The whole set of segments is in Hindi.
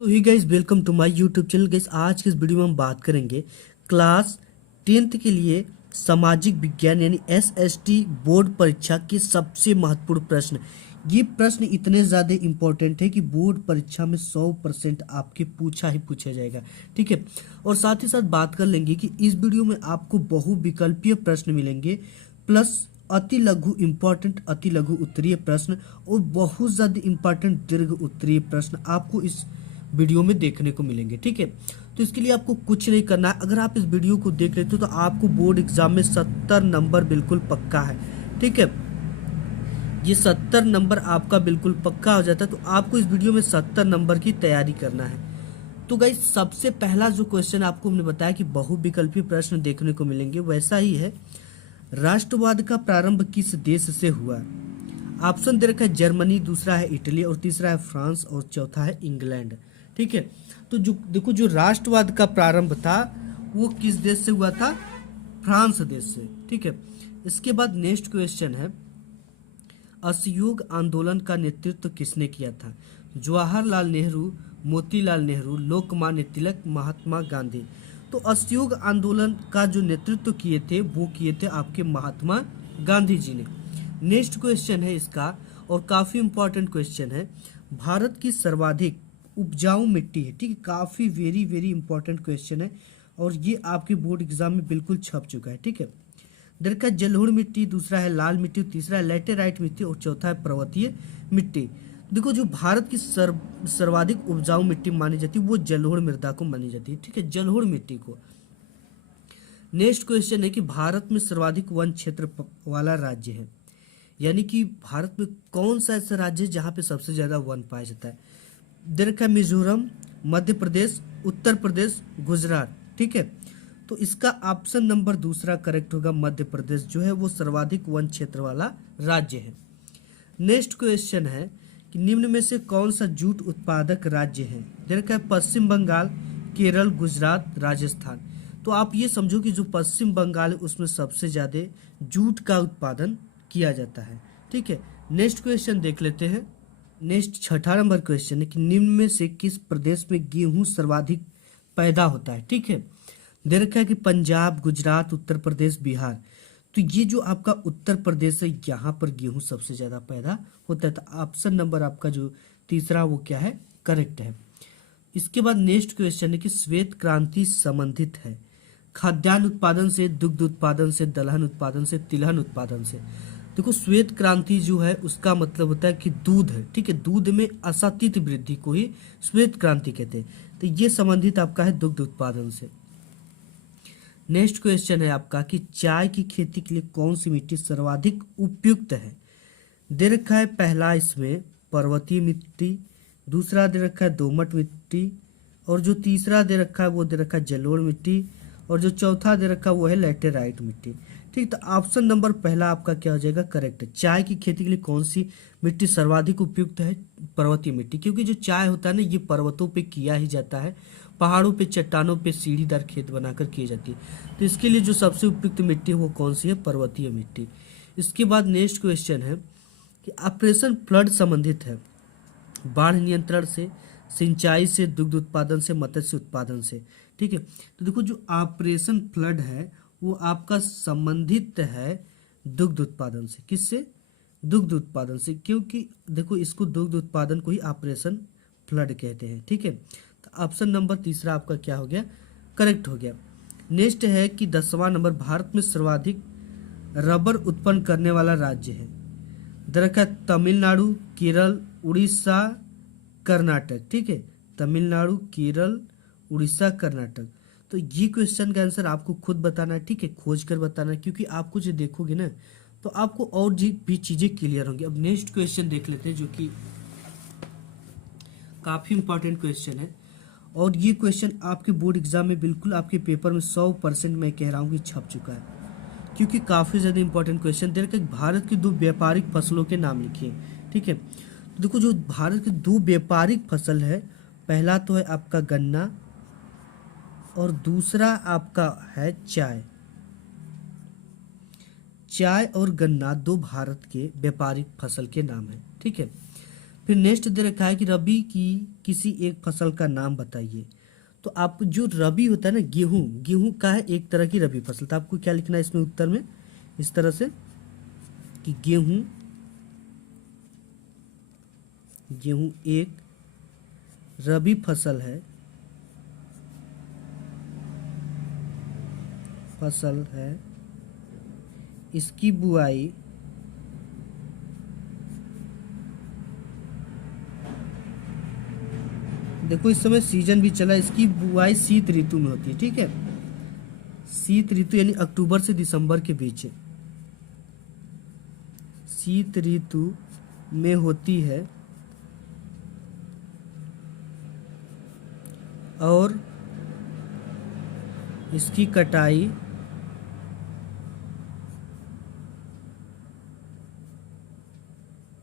तो hi guys, welcome to my YouTube channel. Guys, आज के इस वीडियो में हम बात करेंगे क्लास 10th के लिए सामाजिक विज्ञान यानी एसएसटी बोर्ड परीक्षा के सबसे महत्वपूर्ण प्रश्न। ये प्रश्न इतने ज़्यादा इंपॉर्टेंट है कि बोर्ड परीक्षा में 100% आपके पूछा ही पूछा जाएगा। ठीक है, और साथ ही साथ बात कर लेंगे कि इस वीडियो में आपको बहुविकल्पीय प्रश्न मिलेंगे, प्लस अति लघु इंपॉर्टेंट अति लघु उत्तरीय प्रश्न और बहुत ज़्यादा इंपॉर्टेंट दीर्घ उत्तरीय प्रश्न आपको इस वीडियो में देखने को मिलेंगे। ठीक है, तो इसके लिए आपको कुछ नहीं करना है। अगर आप इस वीडियो को देख लेते हो तो आपको बोर्ड एग्जाम में 70 नंबर बिल्कुल पक्का है। ठीक है, ये 70 नंबर आपका बिल्कुल पक्का हो जाता है, तो आपको इस वीडियो में 70 नंबर की तैयारी करना है। तो गाइस, सबसे पहला जो क्वेश्चन आपको हमने बताया कि बहुविकल्पी प्रश्न देखने को मिलेंगे, वैसा ही है। राष्ट्रवाद का प्रारंभ किस देश से हुआ? ऑप्शन दे रखा है जर्मनी, दूसरा है इटली और तीसरा है फ्रांस और चौथा है इंग्लैंड। ठीक है, तो जो देखो, जो राष्ट्रवाद का प्रारंभ था वो किस देश से हुआ था? फ्रांस देश से। ठीक है, इसके बाद नेक्स्ट क्वेश्चन है, असहयोग आंदोलन का नेतृत्व किसने किया था? जवाहरलाल नेहरू, मोतीलाल नेहरू, लोकमान्य तिलक, महात्मा गांधी। तो असहयोग आंदोलन का जो नेतृत्व किए थे वो किए थे आपके महात्मा गांधी जी ने। नेक्स्ट क्वेश्चन है इसका, और काफी इंपॉर्टेंट क्वेश्चन है, भारत की सर्वाधिक उपजाऊ मिट्टी है। ठीक है, काफी वेरी वेरी इंपॉर्टेंट क्वेश्चन है और ये आपके बोर्ड एग्जाम में बिल्कुल छप चुका है। ठीक है, देखा जलोढ़ मिट्टी, दूसरा है लाल मिट्टी, तीसरा है लैटेराइट मिट्टी और चौथा है पर्वतीय मिट्टी। देखो, जो भारत की सर्वाधिक उपजाऊ मिट्टी मानी जाती है वो जलोढ़ मृदा को मानी जाती है। ठीक है, जलोढ़ मिट्टी को। नेक्स्ट क्वेश्चन है कि भारत में सर्वाधिक वन क्षेत्र वाला राज्य है, यानी कि भारत में कौन सा ऐसा राज्य है जहाँ पे सबसे ज्यादा वन पाया जाता है? दे रखा है मिजोरम, मध्य प्रदेश, उत्तर प्रदेश, गुजरात। ठीक है, तो इसका ऑप्शन नंबर दूसरा करेक्ट होगा। मध्य प्रदेश जो है वो सर्वाधिक वन क्षेत्र वाला राज्य है। नेक्स्ट क्वेश्चन है कि निम्न में से कौन सा जूट उत्पादक राज्य है? दे रखा है पश्चिम बंगाल, केरल, गुजरात, राजस्थान। तो आप ये समझो कि जो पश्चिम बंगाल है उसमें सबसे ज्यादा जूट का उत्पादन किया जाता है। ठीक है, नेक्स्ट क्वेश्चन देख लेते हैं। नेक्स्ट छठा नंबर क्वेश्चन है कि निम्न में से किस प्रदेश में गेहूं सर्वाधिक पैदा होता है? ठीक है, दे रखा है कि पंजाब, गुजरात, उत्तर प्रदेश, बिहार। तो ये जो आपका उत्तर प्रदेश है यहाँ पर गेहूं सबसे ज्यादा पैदा होता है, तो ऑप्शन नंबर आपका जो तीसरा वो क्या है? करेक्ट है। इसके बाद नेक्स्ट क्वेश्चन है कि श्वेत क्रांति संबंधित है खाद्यान्न उत्पादन से, दुग्ध उत्पादन से, दलहन उत्पादन से, तिलहन उत्पादन से। देखो, श्वेत क्रांति जो है उसका मतलब होता है कि दूध है। ठीक है, दूध में असतत वृद्धि को ही श्वेत क्रांति कहते हैं, तो ये संबंधित आपका है दुग्ध उत्पादन से। नेक्स्ट क्वेश्चन है आपका कि चाय की खेती के लिए कौन सी मिट्टी सर्वाधिक उपयुक्त है? दे रखा है पहला इसमें पर्वतीय मिट्टी, दूसरा दे रखा है दोमट मिट्टी और जो तीसरा दे रखा है वो दे रखा है जलोढ़ मिट्टी और जो चौथा दे रखा है वो है लैटेराइट मिट्टी। ठीक, तो ऑप्शन नंबर पहला आपका क्या हो जाएगा? करेक्ट है। चाय की खेती के लिए कौन सी मिट्टी सर्वाधिक उपयुक्त है? पर्वतीय मिट्टी, क्योंकि जो चाय होता है ना ये पर्वतों पे किया ही जाता है, पहाड़ों पे, चट्टानों पे सीढ़ीदार खेत बनाकर की जाती है, तो इसके लिए जो सबसे उपयुक्त मिट्टी है वो कौन सी है? पर्वतीय मिट्टी। इसके बाद नेक्स्ट क्वेश्चन है कि ऑपरेशन फ्लड संबंधित है बाढ़ नियंत्रण से, सिंचाई से, दुग्ध उत्पादन से, मत्स्य उत्पादन से। ठीक है, तो देखो, जो ऑपरेशन फ्लड है वो आपका संबंधित है दुग्ध उत्पादन से। किससे? दुग्ध उत्पादन से, क्योंकि देखो इसको दुग्ध उत्पादन को ही ऑपरेशन फ्लड कहते हैं। ठीक है, तो ऑप्शन नंबर तीसरा आपका क्या हो गया? करेक्ट हो गया। नेक्स्ट है कि 10वां नंबर, भारत में सर्वाधिक रबर उत्पन्न करने वाला राज्य है। दरअसल तमिलनाडु, केरल, उड़ीसा, कर्नाटक। ठीक है, तमिलनाडु, केरल, उड़ीसा, कर्नाटक। तो ये क्वेश्चन का आंसर आपको खुद बताना है। ठीक है, खोज कर बताना है, क्योंकि आप कुछ देखोगे ना तो आपको और भी चीजें क्लियर होंगी। अब नेक्स्ट क्वेश्चन देख लेते हैं जो कि काफी इंपॉर्टेंट क्वेश्चन है और ये क्वेश्चन आपके बोर्ड एग्जाम में बिल्कुल आपके पेपर में 100% मैं कह रहा हूँ कि छप चुका है, क्योंकि काफी ज्यादा इंपॉर्टेंट क्वेश्चन दे रखा है। भारत की 2 व्यापारिक फसलों के नाम लिखिए। ठीक है, तो देखो, जो भारत की 2 व्यापारिक फसल है, पहला तो है आपका गन्ना और दूसरा आपका है चाय। चाय और गन्ना 2 भारत के व्यापारिक फसल के नाम है। ठीक है, फिर नेक्स्ट दे रखा है कि रबी की किसी एक फसल का नाम बताइए। तो आप जो रबी होता है ना, गेहूं, गेहूं का है एक तरह की रबी फसल। तो आपको क्या लिखना है इसमें उत्तर में, इस तरह से कि गेहूं, गेहूं एक रबी फसल है, फसल है, इसकी बुआई देखो इस समय सीजन भी चला, इसकी बुआई शीत ऋतु में होती है। ठीक है, शीत ऋतु यानी अक्टूबर से दिसंबर के बीच है, शीत ऋतु में होती है और इसकी कटाई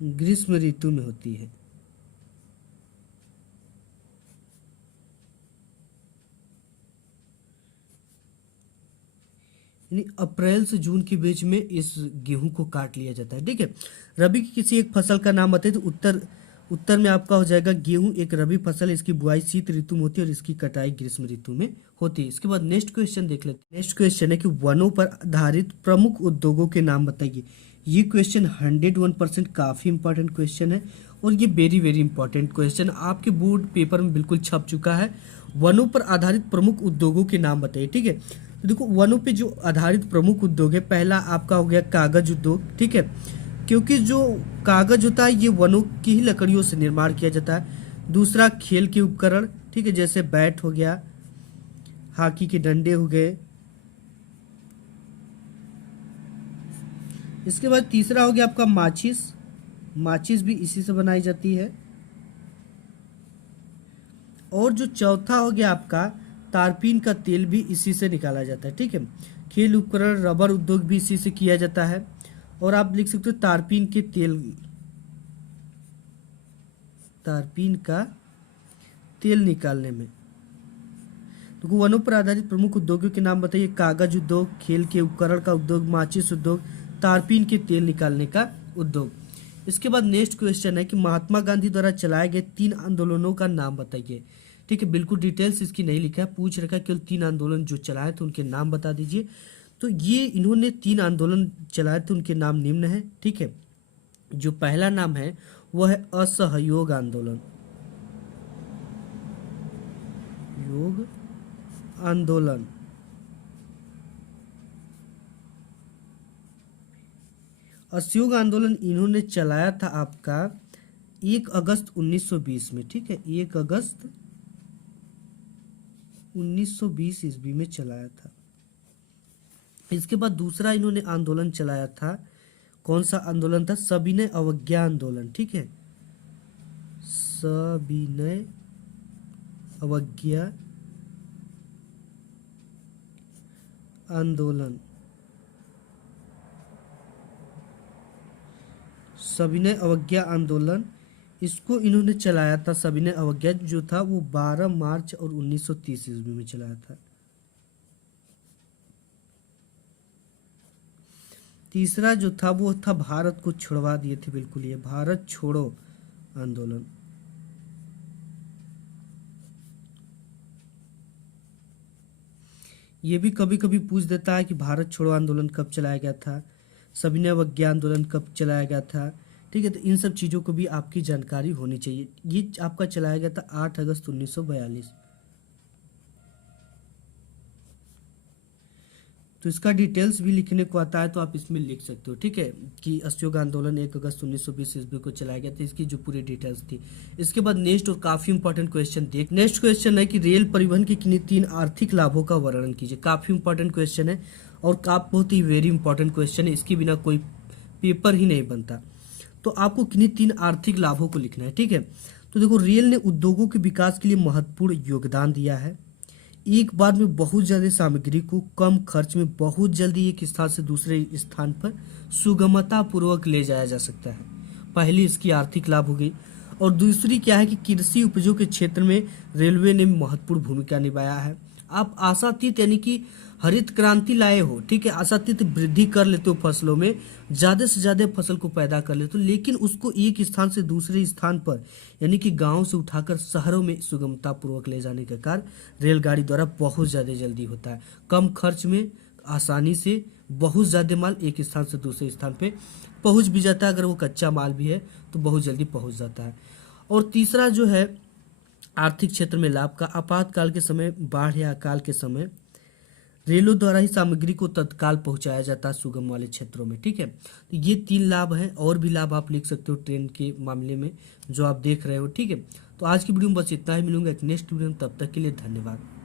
ग्रीष्म ऋतु में होती है। यानी अप्रैल से जून के बीच में इस गेहूं को काट लिया जाता है। ठीक है, रबी की किसी एक फसल का नाम बताइए। तो उत्तर में आपका हो जाएगा गेहूं एक रबी फसल है, इसकी बुआई शीत ऋतु में होती है और इसकी कटाई ग्रीष्म ऋतु में होती है। इसके बाद नेक्स्ट क्वेश्चन देख लेते हैं। नेक्स्ट क्वेश्चन है कि वनों पर आधारित प्रमुख उद्योगों के नाम बताइए। ये क्वेश्चन 101% काफी इंपॉर्टेंट क्वेश्चन है और ये वेरी वेरी इंपॉर्टेंट क्वेश्चन आपके बोर्ड पेपर में बिल्कुल छप चुका है। वनों पर आधारित प्रमुख उद्योगों के नाम बताइए। ठीक है, तो देखो वनों पे जो आधारित प्रमुख उद्योग है, पहला आपका हो गया कागज उद्योग। ठीक है, क्योंकि जो कागज होता है ये वनों की ही लकड़ियों से निर्माण किया जाता है। दूसरा खेल के उपकरण, ठीक है, जैसे बैट हो गया, हॉकी के डंडे हो गए। इसके बाद तीसरा हो गया आपका माचिस, माचिस भी इसी से बनाई जाती है। और जो चौथा हो गया आपका तारपीन का तेल भी इसी से निकाला जाता है। ठीक है, खेल उपकरण रबर उद्योग भी इसी से किया जाता है। और आप लिख सकते हो तारपीन के तेल, तारपीन का तेल निकालने में। तो वनों पर आधारित प्रमुख उद्योगों के नाम बताइए। कागज उद्योग, खेल के उपकरण का उद्योग, माचिस उद्योग, तारपीन के तेल निकालने का उद्योग। इसके बाद नेक्स्ट क्वेश्चन है कि महात्मा गांधी द्वारा चलाए गए 3 आंदोलनों का नाम बताइए। ठीक है, बिल्कुल डिटेल्स इसकी नहीं लिखा है, पूछ रखा है केवल 3 आंदोलन जो चलाए थे उनके नाम बता दीजिए। तो ये इन्होंने 3 आंदोलन चलाए थे, उनके नाम निम्न है। ठीक है, जो पहला नाम है वह है असहयोग आंदोलन, योग आंदोलन। असहयोग आंदोलन इन्होंने चलाया था आपका 1 अगस्त 1920 में। ठीक है, 1 अगस्त 1920 ईस्वी में चलाया था। इसके बाद दूसरा इन्होंने आंदोलन चलाया था, कौन सा आंदोलन था? सविनय अवज्ञा आंदोलन। ठीक है, सविनय अवज्ञा आंदोलन, सविनय अवज्ञा आंदोलन, इसको इन्होंने चलाया था। सविनय अवज्ञा जो था वो 12 मार्च और 1930 ईस्वी में चलाया था। तीसरा जो था वो था भारत को छुड़वा दिए थे, बिल्कुल ये भारत छोड़ो आंदोलन। ये भी कभी कभी पूछ देता है कि भारत छोड़ो आंदोलन कब चलाया गया था, सविनय अवज्ञा आंदोलन कब चलाया गया था। ठीक है, तो इन सब चीज़ों को भी आपकी जानकारी होनी चाहिए। ये आपका चलाया गया था 8 अगस्त 1942। तो इसका डिटेल्स भी लिखने को आता है तो आप इसमें लिख सकते हो। ठीक है, कि असहयोग आंदोलन 1 अगस्त 1920 ईस्वी को चलाया गया था, इसकी जो पूरी डिटेल्स थी। इसके बाद नेक्स्ट और काफी इंपॉर्टेंट क्वेश्चन देख, नेक्स्ट क्वेश्चन है कि रेल परिवहन के किन्हीं 3 आर्थिक लाभों का वर्णन कीजिए। काफी इंपॉर्टेंट क्वेश्चन है और बहुत ही वेरी इंपॉर्टेंट क्वेश्चन है, इसके बिना कोई पेपर ही नहीं बनता। तो आपको किन्हीं 3 आर्थिक लाभों को लिखना है। ठीक है, तो देखो रेल ने उद्योगों के विकास के लिए महत्वपूर्ण योगदान दिया है। एक बार में बहुत ज़्यादा सामग्री को कम खर्च में बहुत जल्दी एक स्थान से दूसरे स्थान पर सुगमता पूर्वक ले जाया जा सकता है। पहली इसकी आर्थिक लाभ हो गई। और दूसरी क्या है कि कृषि उपजों के क्षेत्र में रेलवे ने महत्वपूर्ण भूमिका निभाया है। आप आशातीत यानी कि हरित क्रांति लाए हो, ठीक है, आशातीत वृद्धि कर लेते हो फसलों में, ज़्यादा से ज़्यादा फसल को पैदा कर लेते हो, लेकिन उसको एक स्थान से दूसरे स्थान पर यानी कि गांव से उठाकर शहरों में सुगमता पूर्वक ले जाने का कार्य रेलगाड़ी द्वारा बहुत ज़्यादा जल्दी होता है। कम खर्च में आसानी से बहुत ज़्यादा माल एक स्थान से दूसरे स्थान पे पहुंच भी जाता है। अगर वो कच्चा माल भी है तो बहुत जल्दी पहुंच जाता है। और तीसरा जो है आर्थिक क्षेत्र में लाभ का, आपातकाल के समय, बाढ़ या अकाल के समय रेलों द्वारा ही सामग्री को तत्काल पहुंचाया जाता है सुगम वाले क्षेत्रों में, ठीक है। तो ये 3 लाभ हैं, और भी लाभ आप लिख सकते हो ट्रेन के मामले में जो आप देख रहे हो, ठीक है। तो आज की वीडियो में बस इतना ही, मिलूंगा एक नेक्स्ट वीडियो में, तब तक के लिए धन्यवाद।